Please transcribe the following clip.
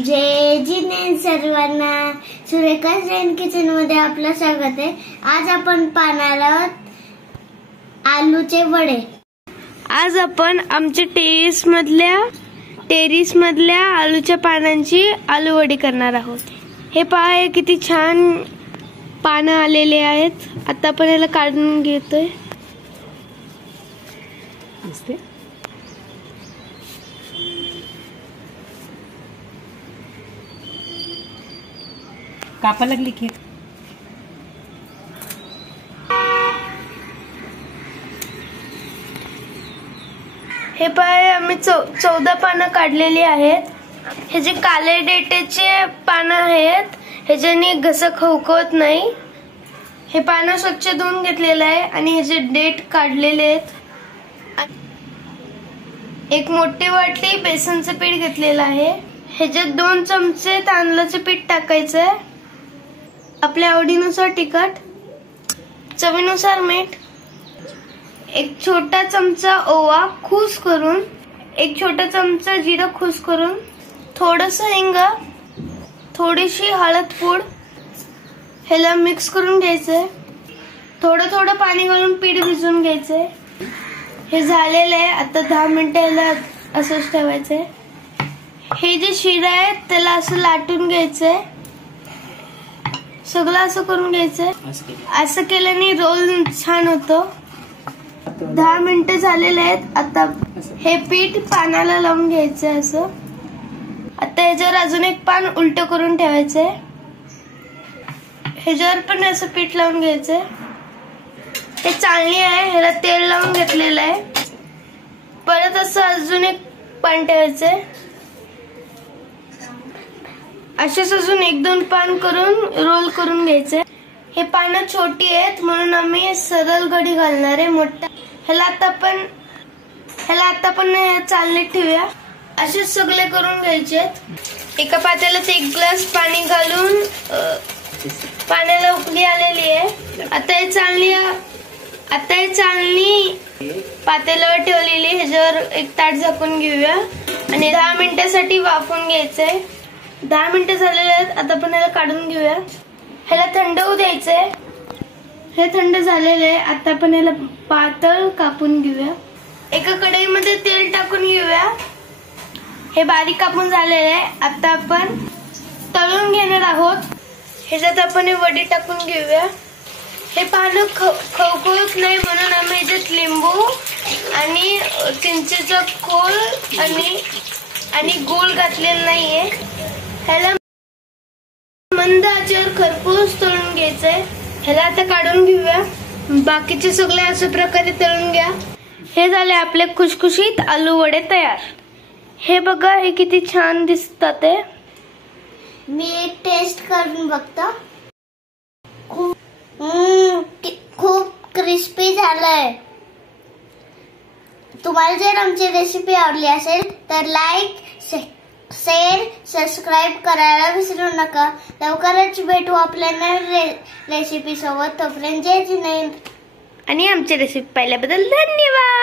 जय जिने सर्वांना सुरेखा जैन किचन मध्ये आपलं स्वागत आहे। आज आपण पाहणार आहोत आलूचे वडे। आज आपण आमच्या टेरेस मधल्या आलूच्या पानांची आलू वडी करणार आहोत। हे पहा किती छान पानं आलेले आहेत। आता आपण याला काढून घेतोय। कापा लागली की हे पहा आम्ही 14 पानं काढलेली आहेत। हे जे काले डेटेचे पानं आहेत ह्याच्याने घसा खवखवत नाही। हे पानं स्वच्छ धुवून घेतलेलं आहे आणि हे जे डेट काढलेले आहेत। एक मोठी वाटी बेसनचं पीठ घेतलेलं आहे। ह्याच्यात 2 चमचे तांदळाचं पीठ टाकायचंय। आपल्या आवडीनुसार तिखट, चवीनुसार मीठ, एक छोटा चमचा ओवा खूस करून, एक छोटा चमचा जिरा खूस करून, थोडस हिंग, थोडीशी हळद पूड, ह्याला मिक्स करून घ्यायचंय। थोडं थोडं पाणी घालून पीठ भिजवून घ्यायचंय। हे झालेलं आहे। आता 10 मिनिटं याला असंच ठेवायचंय। हे जे शिरा आहे त्याला असं लाटून घ्यायचंय। सगळं असं करून घ्यायचंय। असं केल्याने रोल छान होतो। 10 मिनिटं झालेले आहेत। आता हे पीठ पानाला लावून घ्यायचंय असं। आता ह्याच्यावर अजून एक पान उलट करून ठेवायचंय। ह्याच्यावर पण असं पीठ लावून घ्यायचंय। हे चाळणी आहे, ह्याला तेल लावून घेतलेलं आहे। परत असं अजून एक पान ठेवायचंय। असेच अजून 1-2 पान करून रोल करून घ्यायचे। हे पानं छोटी आहेत म्हणून आम्ही सरळ घडी घालणार आहे मोठा। ह्याला आता आपण चालणीत ठेवूया। असेच सगळे करून घ्यायचे। एका पातेल्यात 1 ग्लास पाणी घालून पाण्याला उकळी आलेली आहे। आता ही चाळणी पातेल्यावर ठेवलेली। ह्याच्यावर एक ताट झाकून घेऊया आणि 10 मिनिटांसाठी वाफवून घ्यायचंय। 10 मिनिटं झालेले आहेत। आता आपण याला काढून घेऊया। ह्याला थंड होऊ द्यायचंय। हे थंड झालेले आहे। आता आपण याला पातळ कापून घेऊया। एका कढईमध्ये तेल टाकून घेऊया। हे बारीक कापून झालेले आहे। आता आपण तळून घेणार आहोत। ह्याच्यात आपण हे वडी टाकून घेऊया। हे पानं खवखवत नाही म्हणून आम्ही ह्याच्यात लिंबू आणि चिंचेचा खोल आणि गूळ घातलेला नाहीये। ह्याला मंद आचेवर खरपूस तळून घ्यायचंय। ह्याला आता काढून घेऊया। बाकीचे सगळे अशा प्रकारे तळून घ्या। हे झाले आपले खुशखुशीत आलू वडे तयार। हे बघा हे किती छान दिसतात। मी एक टेस्ट करून बघतो। खूप क्रिस्पी झालंय। तुम्हाला जर आमची रेसिपी आवडली असेल तर लाईक, शेअर, सबस्क्राईब करायला विसरू नका। लवकरच भेटू आपल्या नवीन रेसिपी सोबत। तोपर्यंत जय जिने। आणि आमची रेसिपी पाहिल्याबद्दल धन्यवाद।